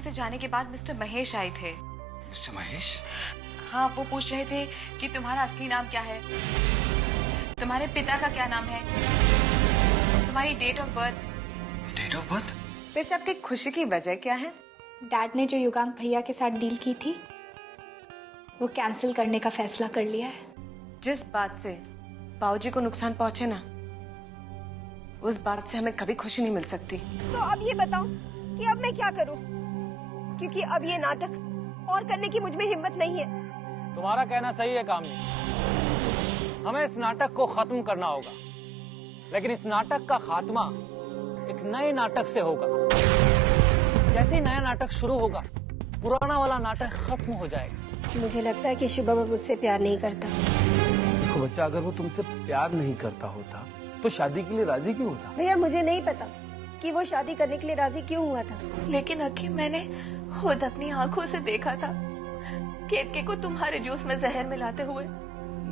से जाने के बाद मिस्टर महेश आए थे। मिस्टर महेश? हाँ, वो पूछ रहे थे कि तुम्हारा असली नाम क्या है, तुम्हारे पिता का क्या नाम है, तुम्हारी date of birth. Date of birth? वैसे आपकी खुशी की वजह क्या है? डैड ने जो युगांक भैया के साथ डील की थी वो कैंसिल करने का फैसला कर लिया है। जिस बात से बाबूजी को नुकसान पहुंचे ना, उस बात से हमें कभी खुशी नहीं मिल सकती। तो अब ये बताओ कि अब मैं क्या करूं? क्योंकि अब ये नाटक और करने की मुझ में हिम्मत नहीं है। तुम्हारा कहना सही है कामनी, हमें इस नाटक को खत्म करना होगा, लेकिन इस नाटक का खात्मा एक नए नाटक से होगा। जैसे ही नया नाटक शुरू होगा, पुराना वाला नाटक खत्म हो जाएगा। मुझे लगता है कि शुभम अब मुझसे प्यार नहीं करता। तो बच्चा, अगर वो तुमसे प्यार नहीं करता होता तो शादी के लिए राजी क्यों होता? भैया, मुझे नहीं पता कि वो शादी करने के लिए राजी क्यों हुआ था, लेकिन अक्की, मैंने खुद अपनी आंखों से देखा था केतकी को तुम्हारे जूस में जहर मिलाते हुए।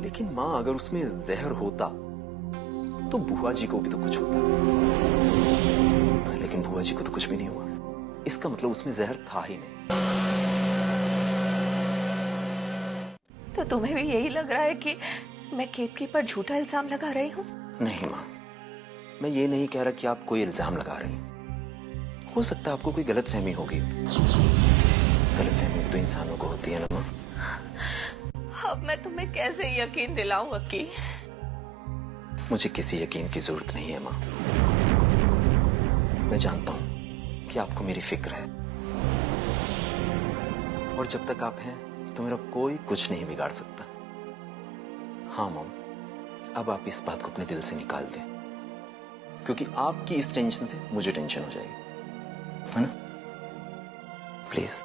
लेकिन माँ, अगर उसमें जहर होता तो बुआ जी को भी तो कुछ होता, लेकिन बुआ जी को तो कुछ भी नहीं हुआ। इसका मतलब उसमें जहर था ही नहीं। तो तुम्हें भी यही लग रहा है कि मैं केतकी पर झूठा इल्जाम लगा रही हूँ? नहीं माँ, मैं ये नहीं कह रहा कि आप कोई इल्जाम लगा रही हैं। हो सकता है आपको कोई गलतफहमी होगी। गलतफहमी तो इंसानों को होती है ना माँ। अब मैं तुम्हें कैसे यकीन दिलाऊं अक्की? मुझे किसी यकीन की जरूरत नहीं है माँ। मैं जानता हूँ कि आपको मेरी फिक्र है, और जब तक आप हैं तो मेरा कोई कुछ नहीं बिगाड़ सकता। हाँ मॉम, अब आप इस बात को अपने दिल से निकाल दें, क्योंकि आपकी इस टेंशन से मुझे टेंशन हो जाएगी, है ना? प्लीज।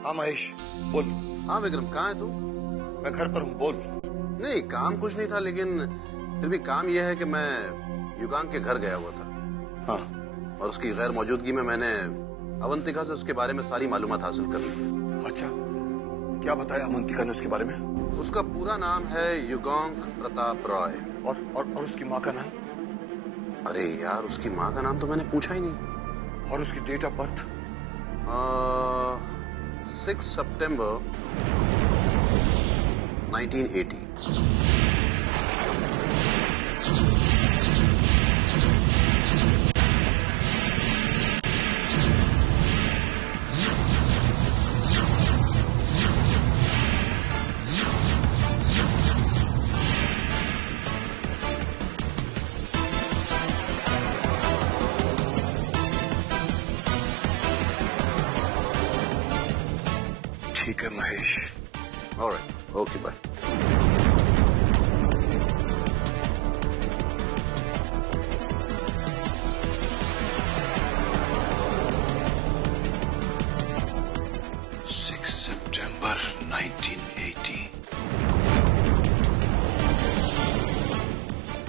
हाँ महेश, बोल। हाँ विक्रम, कहाँ है तू? मैं घर पर हूँ, बोल। नहीं, काम कुछ नहीं था, लेकिन फिर भी काम यह है कि मैं युगांक के घर गया हुआ था। हाँ। और उसकी गैर मौजूदगी में मैंने अवंतिका से उसके बारे में सारी मालूमात हासिल कर ली। अच्छा, क्या बताया अवंतिका ने उसके बारे में? उसका पूरा नाम है युगांक प्रताप रॉय। और उसकी माँ का नाम? अरे यार, उसकी माँ का नाम तो मैंने पूछा ही नहीं। और उसकी डेट ऑफ बर्थ? 6 सितंबर 1980। ठीक है महेश। All right, okay, bye. सितंबर 1980।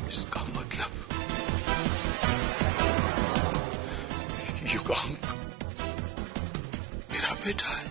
इसका मतलब युगांक मेरा बेटा है।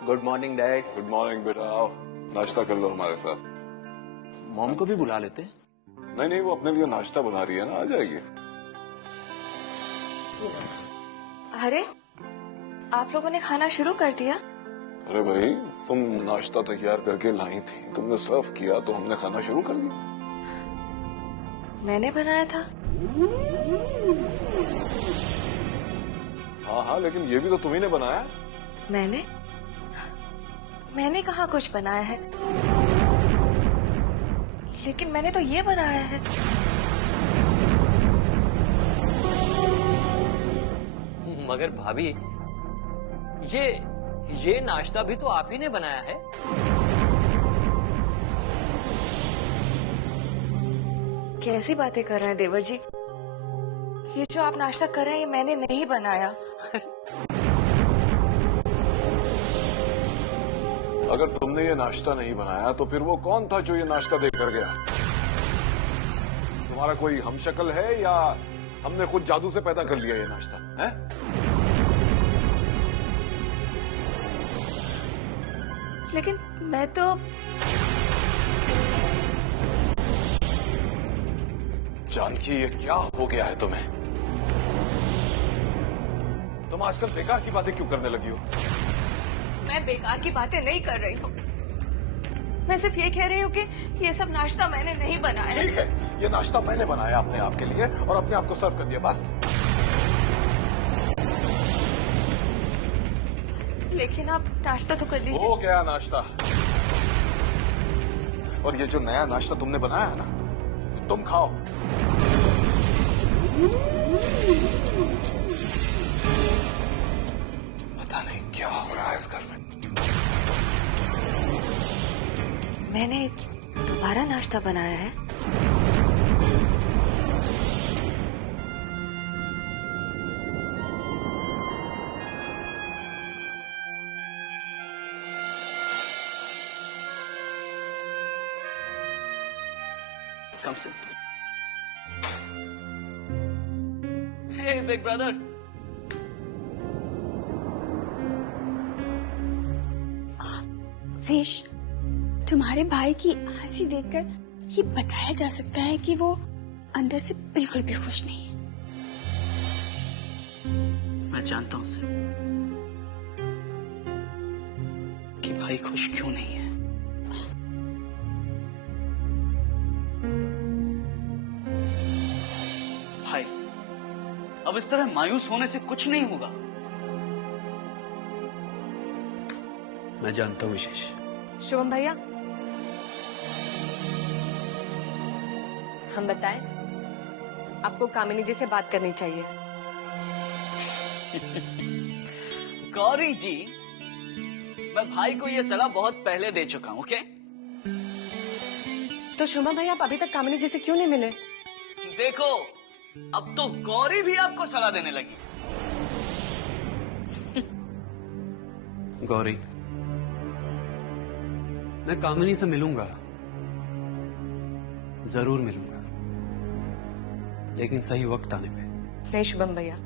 Good morning dad. Good morning बेटा, आओ नाश्ता कर लो हमारे साथ। मॉम को भी बुला लेते? नहीं नहीं, वो अपने लिए नाश्ता बना रही है ना, आ जाएगी। अरे, आप लोगों ने खाना शुरू कर दिया? अरे भाई, तुम नाश्ता तैयार करके लाई थी, तुमने सर्व किया तो हमने खाना शुरू कर दिया। मैंने बनाया था। हाँ हाँ, लेकिन ये भी तो तुम्ही ने बनाया। मैंने कहाँ कुछ बनाया है, लेकिन मैंने तो ये बनाया है। मगर भाभी, ये नाश्ता भी तो आप ही ने बनाया है। कैसी बातें कर रहे हैं देवर जी? ये जो आप नाश्ता कर रहे हैं ये मैंने नहीं बनाया। अगर तुमने ये नाश्ता नहीं बनाया तो फिर वो कौन था जो ये नाश्ता देकर गया? तुम्हारा कोई हमशक्ल है या हमने खुद जादू से पैदा कर लिया ये नाश्ता है? लेकिन मैं तो जानकी, ये क्या हो गया है तुम्हें? तुम आजकल बेकार की बातें क्यों करने लगी हो? मैं बेकार की बातें नहीं कर रही हूँ। मैं सिर्फ ये कह रही हूँ कि ये सब नाश्ता मैंने नहीं बनाया। ठीक है, ये नाश्ता मैंने बनाया अपने आप के लिए और अपने आप को सर्व कर दिया, बस। लेकिन आप नाश्ता तो कर लीजिए। हो गया नाश्ता। और ये जो नया नाश्ता तुमने बनाया है ना, तुम खाओ। पता नहीं क्या हो रहा है इस घर में। मैंने दोबारा नाश्ता बनाया है। Come sit. Hey, big brother. Wish, तुम्हारे भाई की हंसी देखकर ये बताया जा सकता है कि वो अंदर से बिल्कुल भी खुश नहीं है। मैं जानता हूं उसे कि भाई खुश क्यों नहीं है। भाई, अब इस तरह मायूस होने से कुछ नहीं होगा। मैं जानता हूं विशेष। शुभम भैया, हम बताएं, आपको कामिनी जी से बात करनी चाहिए। गौरी जी, मैं भाई को ये सलाह बहुत पहले दे चुका हूं, ओके? तो शुभम भैया, आप अभी तक कामिनी जी से क्यों नहीं मिले? देखो, अब तो गौरी भी आपको सलाह देने लगी। गौरी, मैं कामिनी से मिलूंगा, जरूर मिलूंगा, लेकिन सही वक्त आने पे। नहीं शुभम भैया,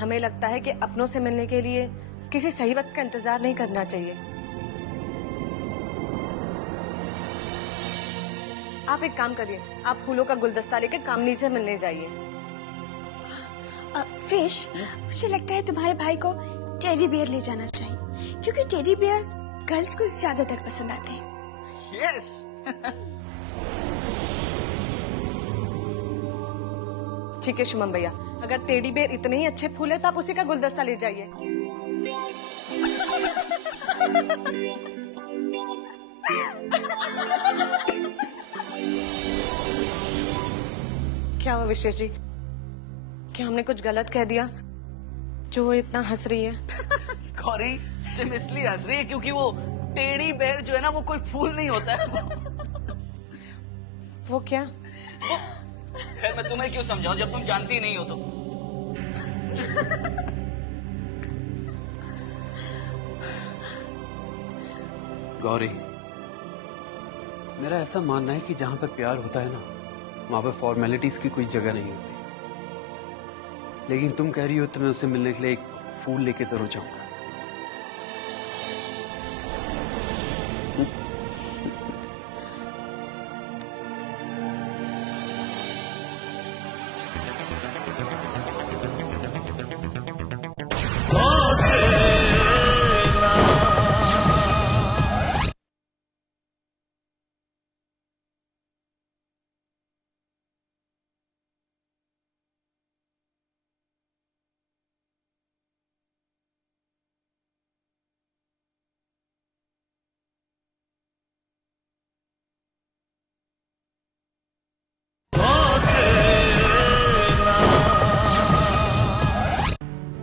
हमें लगता है कि अपनों से मिलने के लिए किसी सही वक्त का इंतजार नहीं करना चाहिए। आप एक काम करिए, आप फूलों का गुलदस्ता लेकर कामिनी से मिलने जाइए। फिश, मुझे लगता है तुम्हारे भाई को टेडी बियर ले जाना चाहिए, क्योंकि टेडी बियर गर्ल्स को ज्यादातर पसंद आते हैं। यस। ठीक है शुभम भैया, अगर टेडी बियर इतने ही अच्छे फूल है तो आप उसी का गुलदस्ता ले जाइए। क्या हुआ विशेष जी, क्या हमने कुछ गलत कह दिया जो वो इतना हंस रही है? गौरी सिम इसलिए हंस रही है क्योंकि वो टेडी बेयर जो है ना, वो कोई फूल नहीं होता है। वो क्या? खैर, मैं तुम्हें क्यों समझाऊं जब तुम जानती ही नहीं हो तो। गौरी, मेरा ऐसा मानना है कि जहां पर प्यार होता है ना, वहां पर फॉर्मेलिटीज की कोई जगह नहीं होती। लेकिन तुम कह रही हो तो मैं उससे मिलने के लिए एक फूल लेके जरूर जाऊंगा।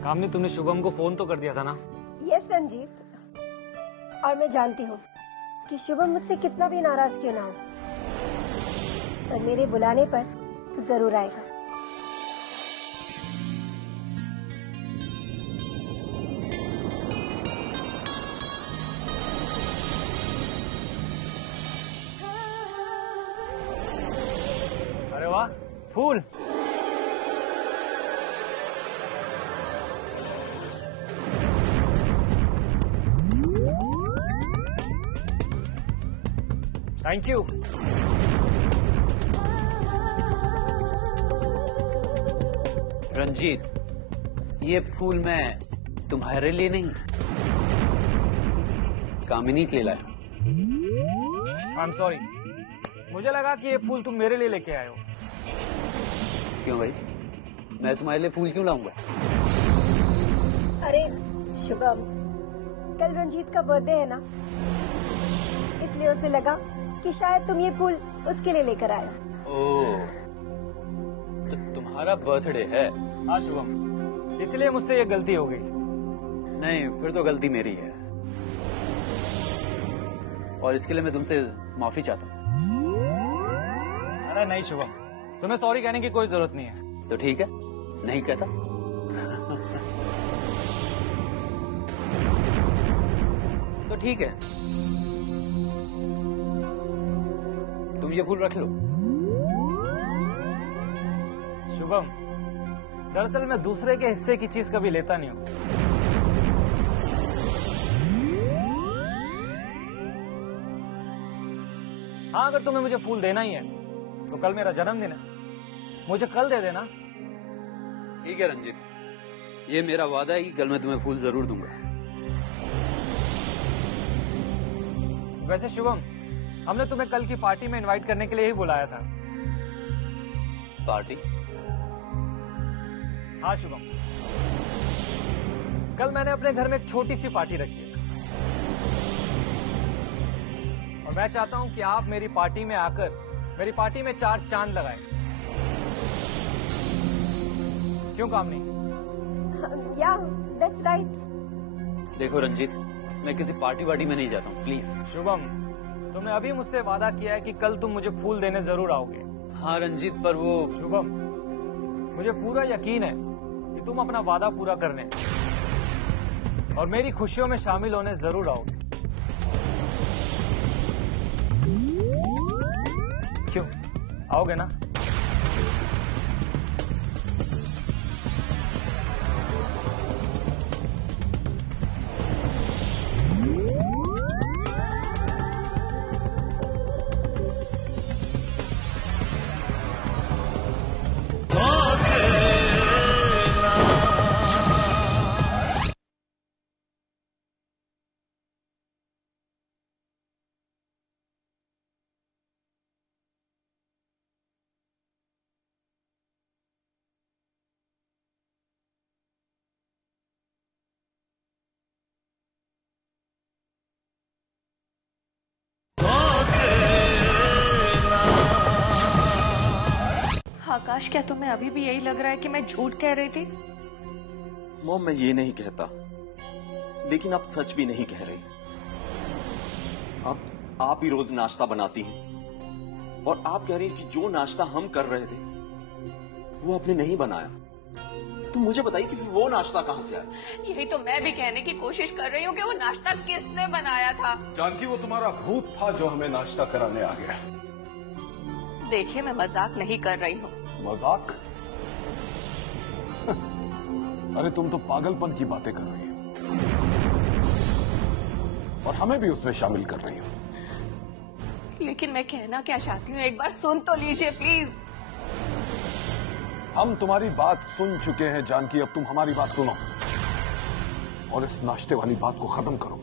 कामनी, तुमने शुभम को फोन तो कर दिया था ना? यस रंजीत, और मैं जानती हूँ कि शुभम मुझसे कितना भी नाराज क्यों ना हो, पर मेरे बुलाने पर जरूर आएगा। अरे वाह, फूल। Thank you. रंजीत, ये फूल मैं तुम्हारे लिए नहीं, कामिनी के लिए लाया। आई एम सॉरी, मुझे लगा कि ये फूल तुम मेरे लिए लेके आए हो। क्यों भाई, मैं तुम्हारे लिए फूल क्यों लाऊंगा? अरे शुभम, कल रंजीत का बर्थडे है ना, इसलिए उसे लगा कि शायद तुम ये फूल उसके लिए लेकर आए। ओह, तो तुम्हारा बर्थडे है? हाँ शुभम, इसलिए मुझसे ये गलती हो गई। नहीं, फिर तो गलती मेरी है, और इसके लिए मैं तुमसे माफी चाहता हूँ। अरे नहीं शुभम, तुम्हें सॉरी कहने की कोई जरूरत नहीं है। तो ठीक है, नहीं कहता। तो ठीक है, तुम ये फूल रख लो। शुभम, दरअसल मैं दूसरे के हिस्से की चीज कभी लेता नहीं हूं। हाँ, अगर तुम्हें मुझे फूल देना ही है तो कल मेरा जन्मदिन है, मुझे कल दे देना। ठीक है रंजीत, ये मेरा वादा है कि कल मैं तुम्हें फूल जरूर दूंगा। वैसे शुभम, हमने तुम्हें कल की पार्टी में इनवाइट करने के लिए ही बुलाया था। पार्टी? हाँ शुभम, कल मैंने अपने घर में एक छोटी सी पार्टी रखी है, और मैं चाहता हूं कि आप मेरी पार्टी में आकर मेरी पार्टी में 4 चांद लगाएं। क्यों कामनी? या, दैट्स राइट। देखो रंजीत, मैं किसी पार्टी वार्टी में नहीं जाता हूँ, प्लीज। शुभम, तुमने अभी मुझसे वादा किया है कि कल तुम मुझे फूल देने जरूर आओगे। हाँ रंजीत, पर वो... शुभम, मुझे पूरा यकीन है कि तुम अपना वादा पूरा करने और मेरी खुशियों में शामिल होने जरूर आओगे। क्यों, आओगे ना? आकाश, क्या तुम्हें अभी भी यही लग रहा है कि मैं झूठ कह रही थी? मॉम, मैं ये नहीं कहता, लेकिन आप सच भी नहीं कह रहे। आप ही रोज नाश्ता बनाती हैं, और आप कह रही हैं कि जो नाश्ता हम कर रहे थे वो आपने नहीं बनाया। तो मुझे बताइए कि फिर वो नाश्ता कहां से आया? यही तो मैं भी कहने की कोशिश कर रही हूँ कि वो नाश्ता किसने बनाया था। जानकी, वो तुम्हारा भूत था जो हमें नाश्ता कराने आ गया। देखिए, मैं मजाक नहीं कर रही हूँ। मजाक? अरे तुम तो पागलपन की बातें कर रही हो, और हमें भी उसमें शामिल कर रही हो। लेकिन मैं कहना क्या चाहती हूँ, एक बार सुन तो लीजिए प्लीज। हम तुम्हारी बात सुन चुके हैं जानकी, अब तुम हमारी बात सुनो और इस नाश्ते वाली बात को खत्म करो।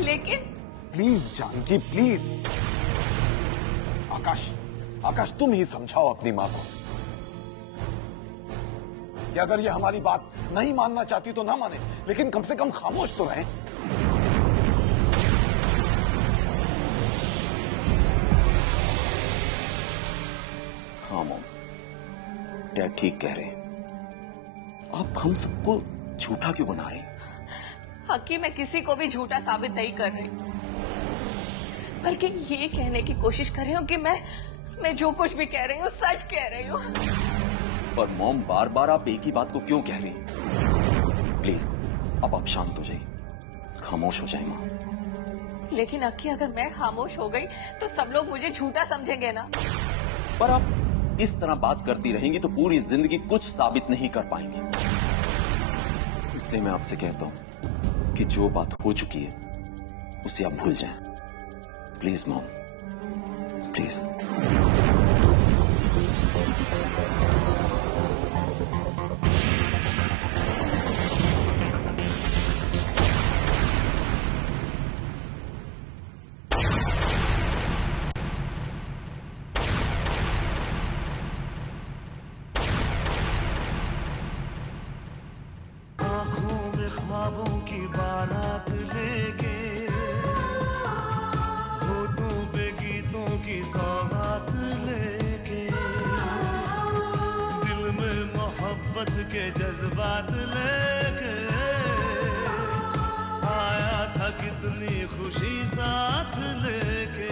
लेकिन प्लीज जानकी, प्लीज। आकाश, तुम ही समझाओ अपनी मां को कि अगर ये हमारी बात नहीं मानना चाहती तो ना माने, लेकिन कम से कम खामोश तो रहें। हाँ मॉम, डैड ठीक कह रहे हैं। आप हम सबको झूठा क्यों बना रहे हैं? हकी, मैं किसी को भी झूठा साबित नहीं कर रही, बल्कि ये कहने की कोशिश कर रही हूँ कि मैं जो कुछ भी कह रही हूँ सच कह रही हूँ। पर मॉम, बार बार आप एक ही बात को क्यों कह रही हैं? प्लीज अब आप शांत हो जाइए, खामोश हो जाए माँ। लेकिन अक्की, अगर मैं खामोश हो गई तो सब लोग मुझे झूठा समझेंगे ना। पर आप इस तरह बात करती रहेंगी तो पूरी जिंदगी कुछ साबित नहीं कर पाएंगी। इसलिए मैं आपसे कहता हूं कि जो बात हो चुकी है उसे आप भूल जाएं। Please mom, please. ख्वाबों की बारात लेके, होठों पे गीतों की सौगात लेके, दिल में मोहब्बत के जज्बात लेके आया था कितनी खुशी साथ लेके।